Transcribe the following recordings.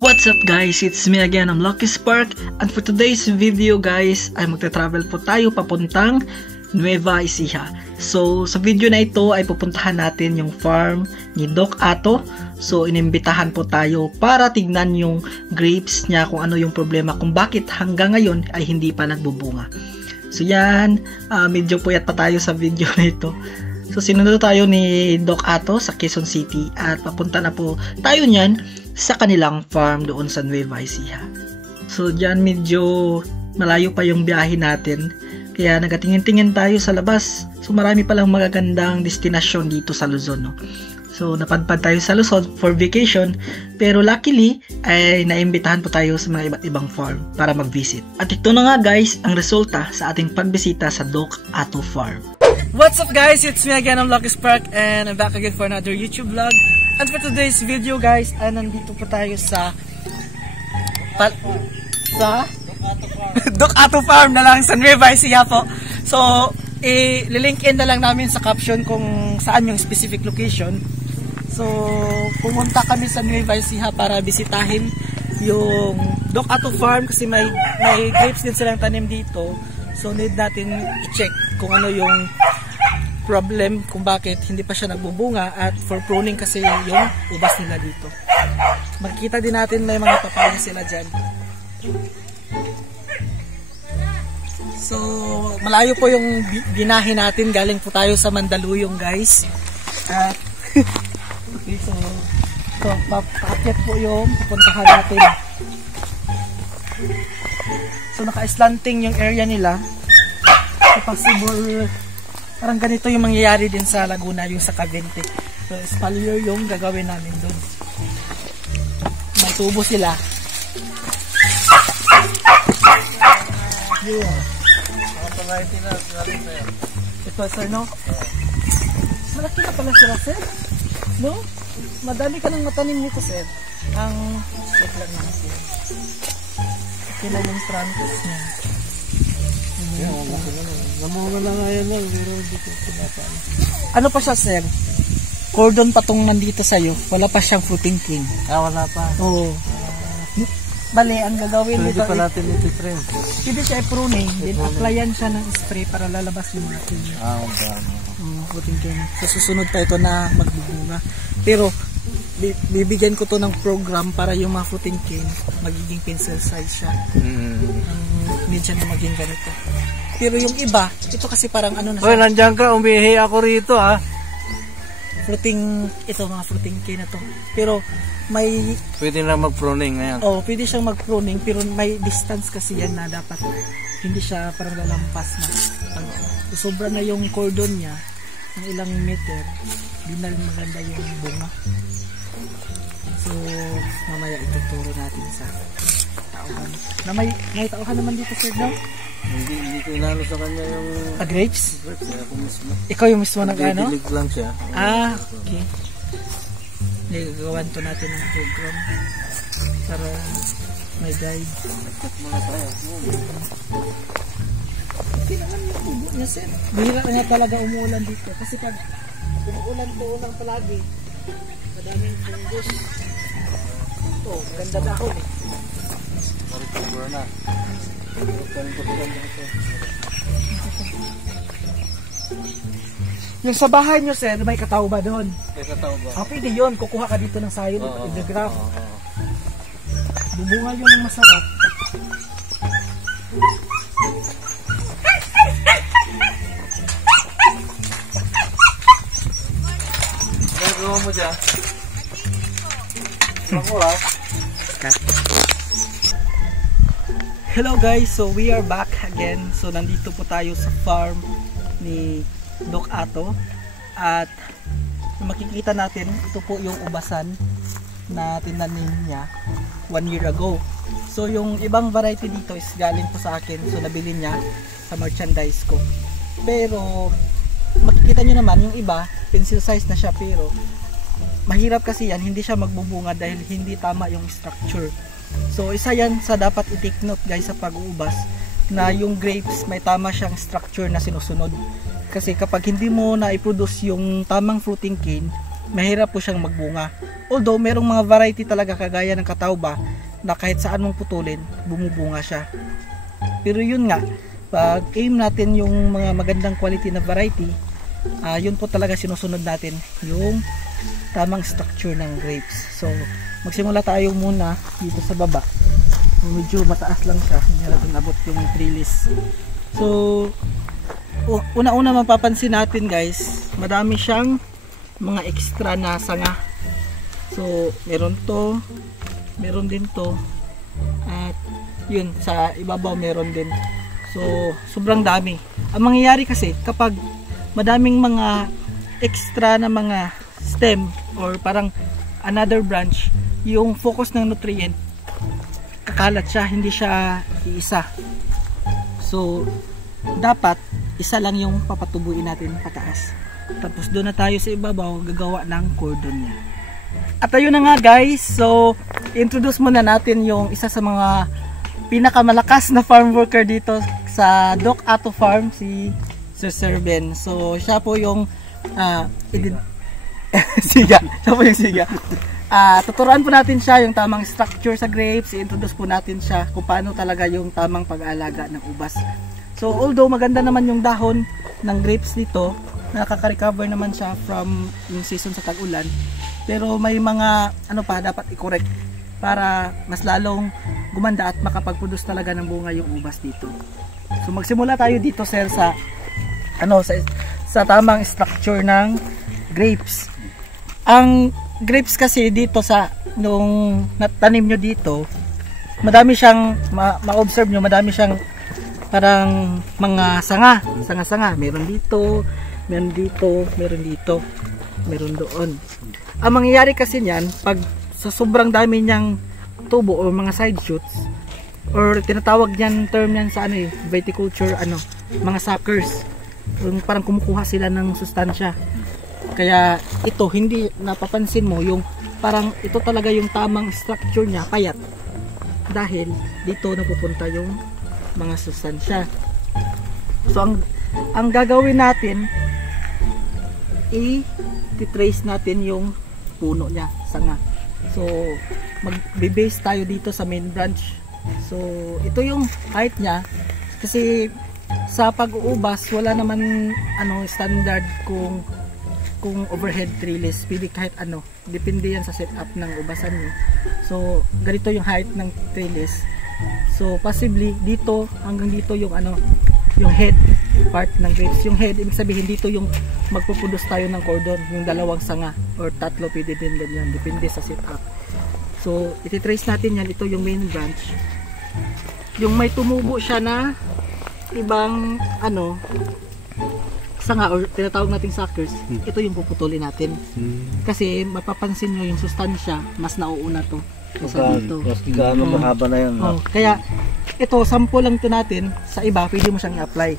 What's up guys, it's me again, I'm Lucky Spark, and for today's video guys ay magta-travel po tayo papuntang Nueva Ecija. So sa video na ito ay pupuntahan natin yung farm ni Doc Ato. So inimbitahan po tayo para tignan yung grapes niya, kung ano yung problema, kung bakit hanggang ngayon ay hindi pa nagbubunga. So yan, medyo puyat pa tayo sa video na ito. So sinundo tayo ni Doc Ato sa Quezon City at papunta na po tayo niyan sa kanilang farm doon sa Nueva Ecija. So diyan medyo malayo pa yung biyahe natin, kaya nagatingin-tingin tayo sa labas. So marami palang magagandang destinasyon dito sa Luzon, no? So napadpad tayo sa Luzon for vacation, pero luckily ay naimbitahan po tayo sa mga iba't ibang farm para mag-visit. At ito na nga guys ang resulta sa ating pagbisita sa Doc Ato Farm. What's up guys, it's me again, I'm Lucky Spark, and I'm back again for another YouTube vlog. And for today's video guys, ay nandito po tayo sa Doc Ato Farm na lang sa Nueva Ecija po. So, i-link in na lang namin sa caption kung saan yung specific location. So, pumunta kami sa Nueva Ecija para bisitahin yung Doc Ato Farm kasi may grapes din silang tanim dito. So, need natin i-check kung ano yung problem, kung bakit hindi pa siya nagbubunga, at for pruning kasi yung ubas nila dito. Makikita din natin may mga papaya sila dyan. So malayo po yung binahe natin, galing po tayo sa Mandaluyong guys. At okay, so papakit po yung pupuntahan natin. So naka-slanting yung area nila. So possible parang ganito yung mangyayari din sa Laguna, yung sa Cavite. So espalier yung gagawin namin doon. May tubo sila. Yeah. Ito sir, no? Malaki na pala sila sir, no? Madami ka nang matanim nito sir. Ang check lang naman sir. Okay na yung trantos niya. Namunga na nga yan lang, pero hindi ko pinapaan. Ano pa siya sir? Cordon pa tong nandito sa'yo, wala pa siyang fruiting king. Wala pa. Oo. Bale, ang gagawin so, dito, pa natin ito friend. Pwede siya i-pruning, then applyan siya ng spray para lalabas yung mga king. Fruiting king. So susunod pa ito na magbubunga. Pero bibigyan ko to ng program para yung mga fruiting king magiging pencil size siya. Need siya na maging ganito. Pero yung iba, ito kasi parang ano na siya. Oy, nandiyan ka, umihi ako rito Fruiting, ito mga fruiting king na to. Pero may pwede na mag-pruning ngayon. Oh, pwede siyang mag-pruning, pero may distance kasi yan na dapat hindi siya parang lalampas na. So, sobra na yung cordon niya ng ilang meter, di na maganda yung bunga. So mamaya ituturo natin sa tauhan na may tauhan naman dito sir, no? Hindi ko inano sa kanya yung grapes? Ako mismo. Ikaw yung mismo nag-ano? Dilig lang siya. Okay. Gagawan to natin ng program para may guide. Muna tayo. Hindi naman yung tubo niya sir. Bihira na nga talaga umuulan dito. Kasi pag umuulan doon lang palagi, madaming fungus. Ito, ganda na ako eh. Recover na. Yung sa bahay nyo sir, may katao ba doon? May katao ba? Pwede yun, kukuha ka dito ng sayo, i-graph. Bubunga yun ng masarap. May gawa mo dyan? Makura? Hello guys, so we are back again. So nandito po tayo sa farm ni Doc Ato, at makikita natin ito po yung ubasan na tinanim niya 1 year ago. So yung ibang variety dito is galing po sa akin, so nabili niya sa merchandise ko. Pero makikita nyo naman yung iba pencil size na siya, pero mahirap kasi yan, hindi siya magbubunga dahil hindi tama yung structure. So isa yan sa dapat i-take note guys sa pag-uubas, na yung grapes may tama siyang structure na sinusunod. Kasi kapag hindi mo na i-produce yung tamang fruiting cane, mahirap po siyang magbunga. Although merong mga variety talaga kagaya ng katawba na kahit saan mong putulin, bumubunga siya. Pero yun nga, pag aim natin yung mga magandang quality na variety, yun po talaga sinusunod natin, yung tamang structure ng grapes. So magsimula tayo muna dito sa baba. Medyo mataas lang siya, hindi natin abot yung trellis. So una-una mapapansin natin guys, madami siyang mga extra na sanga. So meron to, meron din to, at yun sa ibabaw meron din. So sobrang dami. Ang mangyayari kasi kapag madaming mga extra na mga stem or parang another branch, yung focus ng nutrient kakalat siya, hindi siya iisa. So dapat isa lang yung papatubuin natin pataas. Tapos doon na tayo sa ibabaw gagawa ng cordon niya. At ayun na nga guys, so introduce muna natin yung isa sa mga pinakamalakas na farm worker dito sa Doc Ato Farm, si Sir Ben. So siya po yung siga, siya po yung siga. Tuturuan po natin siya yung tamang structure sa grapes, i-introduce po natin siya kung paano talaga yung tamang pag-aalaga ng ubas. So although maganda naman yung dahon ng grapes dito, nakaka-recover naman siya from yung season sa tag-ulan, pero may mga ano pa dapat i-correct para mas lalong gumanda at makapag-produce talaga ng bunga yung ubas dito. So magsimula tayo dito sir sa sa tamang structure ng grapes. Ang grapes kasi dito sa nung natanim nyo dito, madami siyang ma-observe nyo, madami siyang parang mga sanga. Meron dito, meron dito, meron dito, meron doon. Ang mangyayari kasi niyan, pag sa sobrang dami niyang tubo o mga side shoots, or tinatawag niyan term niyan sa viticulture, mga suckers, parang kumukuha sila ng sustansya. Kaya ito, hindi napapansin mo yung parang ito talaga yung tamang structure niya, payat. Dahil dito napupunta yung mga sustansya. So ang gagawin natin, i-trace natin yung puno niya, sanga. So mag-base tayo dito sa main branch. So ito yung height niya, kasi sa pag-uubas wala naman standard kung overhead trellis, pili kahit depende yan sa setup ng ubasan niyo. So ganito yung height ng trellis. So possibly dito hanggang dito yung yung head part ng grapes. Yung head, ibig sabihin dito yung magpuproduce tayo ng cordon, yung dalawang sanga or tatlo, pwede din yan, depende sa setup. So iti-trace natin yan. Ito yung main branch. Yung may tumubo siya na ibang sanga or tinatawag nating suckers, ito yung puputulin natin. Kasi mapapansin nyo yung sustansya, mas nauuna to. Mahaba na yan. Kaya ito, sample lang to natin. Sa iba, pwede mo siyang i-apply.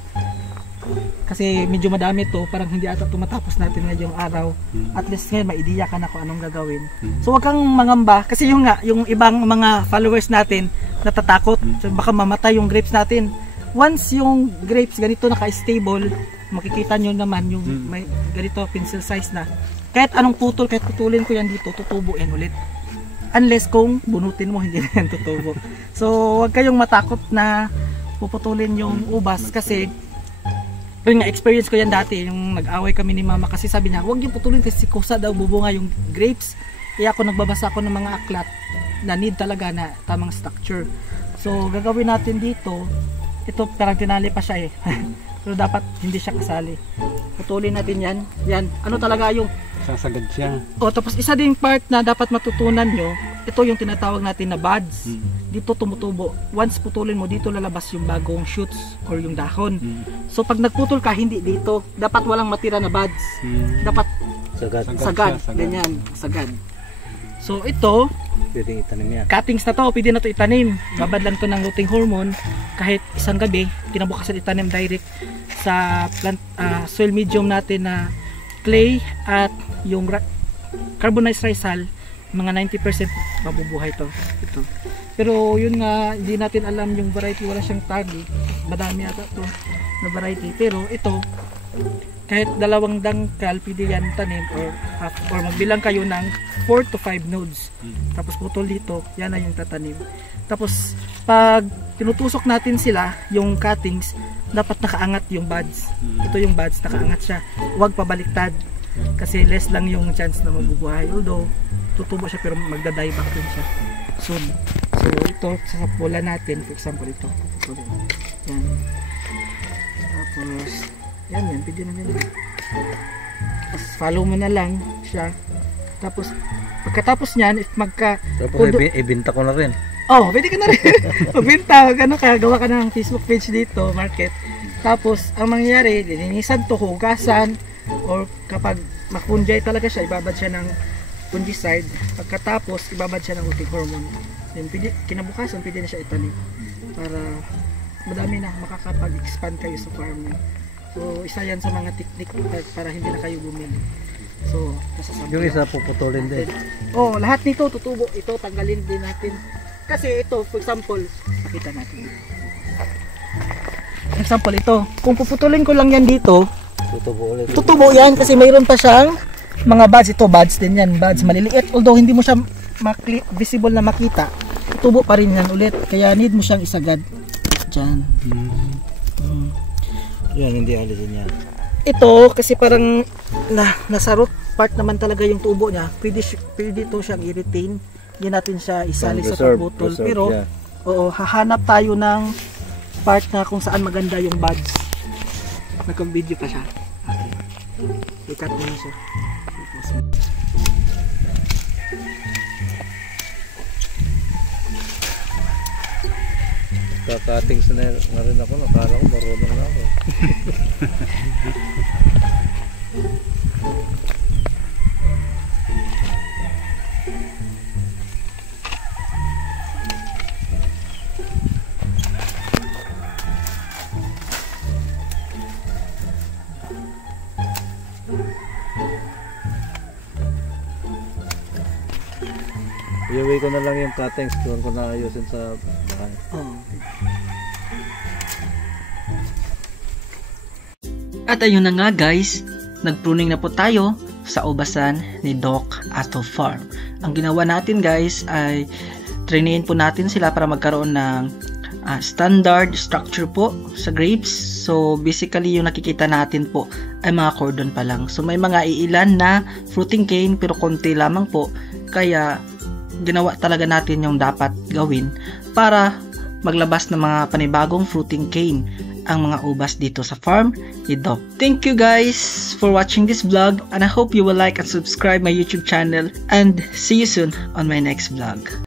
Kasi medyo madami to, parang hindi ata tumatapos natin ngayong araw. At least ngayon, may idea ka na kung anong gagawin. So wag kang mangamba, kasi yung ibang mga followers natin natatakot. So, baka mamatay yung grapes natin. Once yung grapes ganito naka-stable, makikita nyo naman yung may ganito pencil size na. Kahit anong putol, kahit putulin ko yan dito, tutubuin ulit. Unless kung bunutin mo, hindi na yan tutubo. So huwag kayong matakot na puputulin yung ubas, kasi yung experience ko yan dati, yung nag-away kami ni mama, kasi sabi niya huwag yung putulin kasi kusa daw bubunga yung grapes. Kaya ako nagbabasa ako ng mga aklat na need talaga na tamang structure. So gagawin natin dito, ito parang tinali pa siya pero dapat hindi siya kasali. Putulin natin yan. Talaga yung sasagad siya. Tapos isa ding part na dapat matutunan nyo, ito yung tinatawag natin na buds. Dito tumutubo. Once putulin mo, dito lalabas yung bagong shoots or yung dahon. So pag nagputol ka, hindi dito. Dapat walang matira na buds. Dapat sagad. Ganyan, sagad. So ito, pwedeng itanim yan. Cuttings na to, pwede na to itanim. Babad lang to ng rooting hormone. Kahit isang gabi, kinabukasan itanim direct sa plant, soil medium natin na clay at yung carbonized risal. Mga 90% mabubuhay to. Ito. Pero yun nga, hindi natin alam yung variety, wala siyang tag. Madami ata to na variety. Pero ito, kahit 2 dangkal pwede yan tanim, or magbilang kayo ng 4 to 5 nodes. Tapos putol dito, yan na yung tatanim. Tapos pag tinutusok natin sila, yung cuttings, dapat nakaangat yung buds. Ito yung buds, nakaangat siya. Huwag pabaliktad kasi less lang yung chance na mabubuhay. Although tutubo siya pero magda-die back din siya soon. So ito sa pula natin, for example ito. Yan. Tapos yan, pwede na ganyan. Tapos follow mo na lang siya. Tapos pagkatapos niyan, if tapos ibenta ko na rin. Oh, pwede ka na rin magbenta, gawa ka ng Facebook page dito, market. Tapos ang mangyayari, linisan to, hugasan, or kapag makunjay talaga siya, ibabad siya ng fungicide. Pagkatapos ibabad siya ng rooting hormone. Then kinabukasan pwede na siya itanim para madami na makakapag-expand kayo sa farm niyo. So isa yan sa mga technique para hindi na kayo bumili. So yung isa puputulin din. Oh, lahat nito tutubo, ito tanggalin din natin. Kasi ito, for example, makita natin. For example ito, kung puputulin ko lang yan dito, tutubo ulit. Tutubo yan kasi mayroon pa siyang mga buds. Ito buds din yan, buds maliliit. Although hindi mo siya visible na makita, tutubo pa rin yan ulit. Kaya need mo siyang isagad dyan. Yan, hindi alisin yan. Ito kasi parang nasa root part naman talaga yung tubo niya. Pwede ito siyang i-retain. Hindi natin siya isali sa pagputol. Pero oo, hahanap tayo ng part na kung saan maganda yung buds. Nag-video pa siya. Okay. I-cut mo na siya. Kakating na rin ako, nakala ko marunong na ako. Iuwi ko na lang yung cuttings doon ko na ayusin sa bahay. At ayun na nga guys, nagpruning na po tayo sa ubasan ni Doc Atto Farm. Ang ginawa natin guys ay trainin po natin sila para magkaroon ng standard structure po sa grapes. So basically yung nakikita natin po ay mga cordon pa lang. So may mga iilan na fruiting cane pero konti lamang po. Kaya ginawa talaga natin yung dapat gawin para maglabas ng mga panibagong fruiting cane ang mga ubas dito sa farm ni Doc. Thank you guys for watching this vlog and I hope you will like and subscribe my YouTube channel and see you soon on my next vlog.